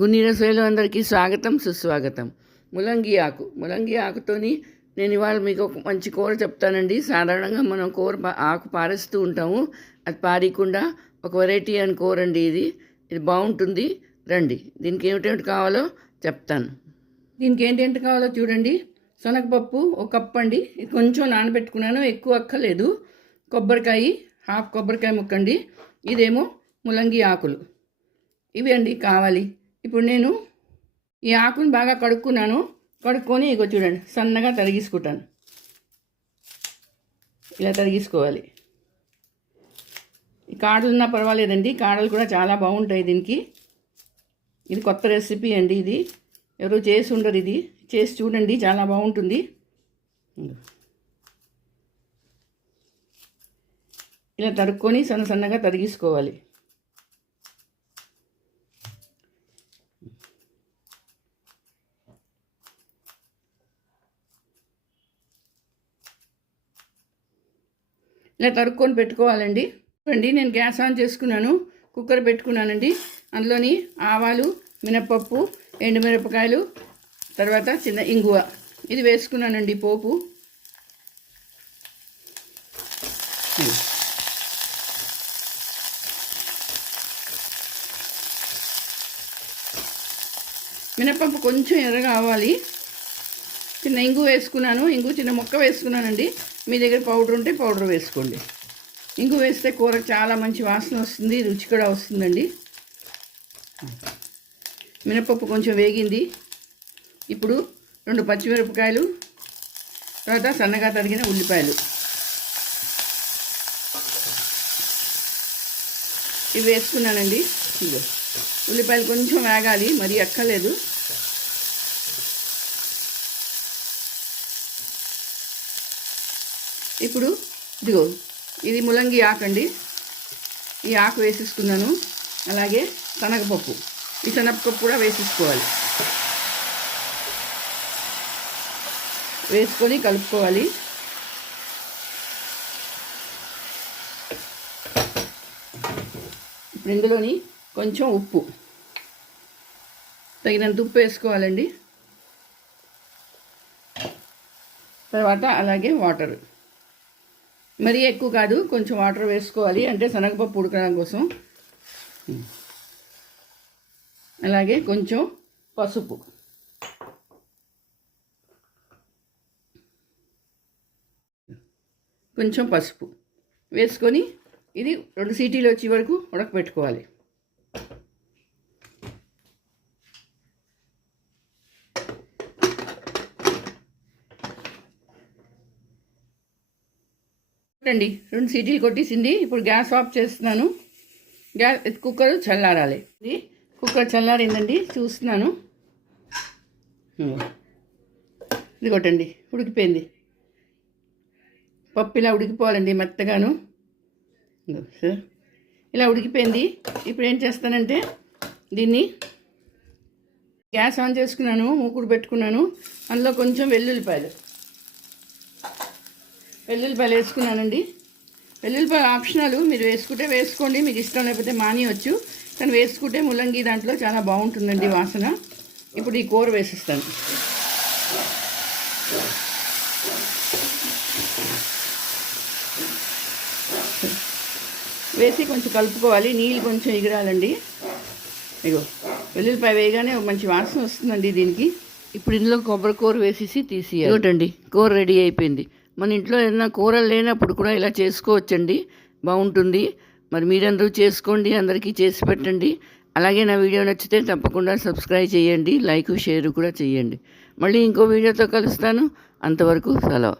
గున్ని రసోయిలో అందరికీ స్వాగతం సుస్వాగతం. ములంగి ఆకుతోని నేను ఇవాళ మీకు ఒక మంచి కూర చెప్తానండి. సాధారణంగా మనం ఆకు పారేస్తూ ఉంటాము, అది పారీకుండా ఒక వెరైటీ అని కూర అండి ఇది బాగుంటుంది. రండి, దీనికి ఏమిటేమిటి కావాలో చెప్తాను. దీనికి ఏంటేంటి కావాలో చూడండి. శనగపప్పు ఒక కప్పు అండి, ఇది కొంచెం నానబెట్టుకున్నాను, ఎక్కువ అక్కర్లేదు. కొబ్బరికాయ, హాఫ్ కొబ్బరికాయ ముక్కండి. ఇదేమో ములంగి ఆకులు, ఇవి అండి కావాలి. ఇప్పుడు నేను ఈ ఆకుని బాగా కడుక్కొని ఇగో చూడండి సన్నగా తరిగేసుకుంటాను. ఇలా తరిగేసుకోవాలి. ఈ కాడలు ఉన్నా పర్వాలేదండి, కాడలు కూడా చాలా బాగుంటాయి దీనికి. ఇది కొత్త రెసిపీ అండి, ఇది ఎవరు చేసి ఉండరు, ఇది చేసి చూడండి, చాలా బాగుంటుంది. ఇలా తరుక్కొని సన్నగా తరిగేసుకోవాలి. ఇలా తరుక్కొని పెట్టుకోవాలండి. నేను గ్యాస్ ఆన్ చేసుకున్నాను, కుక్కర్ పెట్టుకున్నానండి. అందులోని ఆవాలు, మినప్పప్పు, ఎండుమిరపకాయలు, తర్వాత చిన్న ఇంగువ ఇది వేసుకున్నానండి పోపు. మినప్పప్పు కొంచెం ఎర్రగా అవ్వాలి. చిన్న ఇంగు వేసుకున్నాను, చిన్న ముక్క వేసుకున్నానండి. మీ దగ్గర పౌడర్ ఉంటే పౌడర్ వేసుకోండి. ఇంగు వేస్తే కూర చాలా మంచి వాసన వస్తుంది, రుచి కూడా వస్తుందండి. మినపప్పు కొంచెం వేగింది. ఇప్పుడు 2 పచ్చిమిరపకాయలు, తర్వాత సన్నగా తరిగిన ఉల్లిపాయలు ఇవి వేసుకున్నానండి. ఇదిగో ఉల్లిపాయలు కొంచెం వేగాలి, మరీ అక్కర్లేదు. ఇప్పుడు ఇదిగో ఇది ములంగి ఆకు అండి, ఈ ఆకు వేసేసుకున్నాను. అలాగే శనగపప్పు, ఈ శనగపప్పు కూడా వేసేసుకోవాలి. వేసుకొని కలుపుకోవాలి. ఇప్పుడు ఇందులోని కొంచెం ఉప్పు, తగినంత ఉప్పు వేసుకోవాలండి. తర్వాత అలాగే వాటర్, మరీ ఎక్కువ కాదు, కొంచెం వాటర్ వేసుకోవాలి, అంటే శనగపప్పు ఉడకడం కోసం. అలాగే కొంచెం పసుపు, వేసుకొని ఇది 2 సీటీలు వచ్చే వరకు ఉడకపెట్టుకోవాలి. అండి 2 సీటీలు కొట్టేసింది. ఇప్పుడు గ్యాస్ ఆఫ్ చేస్తున్నాను. కుక్కర్ చల్లారాలి. ఇది కుక్కర్ చల్లారిందండి, చూస్తున్నాను. ఇది కొట్టండి, ఉడికిపోయింది. పప్పు ఇలా ఉడికిపోవాలండి మెత్తగాను. సార్ ఇలా ఉడికిపోయింది. ఇప్పుడు ఏం చేస్తానంటే దీన్ని గ్యాస్ ఆన్ చేసుకున్నాను, మూకుడు పెట్టుకున్నాను. అందులో కొంచెం వెల్లుల్లిపాయలు వేసుకున్నానండి. వెల్లుల్లిపాయలు ఆప్షనల్, మీరు వేసుకుంటే వేసుకోండి, మీకు ఇష్టం లేకపోతే మానేయవచ్చు. కానీ వేసుకుంటే ముల్లంగి దాంట్లో చాలా బాగుంటుందండి వాసన. ఇప్పుడు ఈ కూర వేసిస్తాను. వేసి కొంచెం కలుపుకోవాలి, నీళ్ళు కొంచెం ఎగిరాలండి. ఇగో వెల్లుల్లిపాయ వేయగానే ఒక మంచి వాసన వస్తుందండి దీనికి. ఇప్పుడు ఇందులో కొబ్బరి కూర వేసేసి తీసేయాలి. ఇవ్వటండి, కూర రెడీ అయిపోయింది. మన ఇంట్లో ఏదైనా కూరలు లేనప్పుడు కూడా ఇలా చేసుకోవచ్చండి, బాగుంటుంది. మరి మీరందరూ చేసుకోండి, అందరికీ చేసి పెట్టండి. అలాగే నా వీడియో నచ్చితే తప్పకుండా సబ్స్క్రైబ్ చేయండి, లైక్ షేర్ కూడా చేయండి. మళ్ళీ ఇంకో వీడియోతో కలుస్తాను. అంతవరకు సెలవు.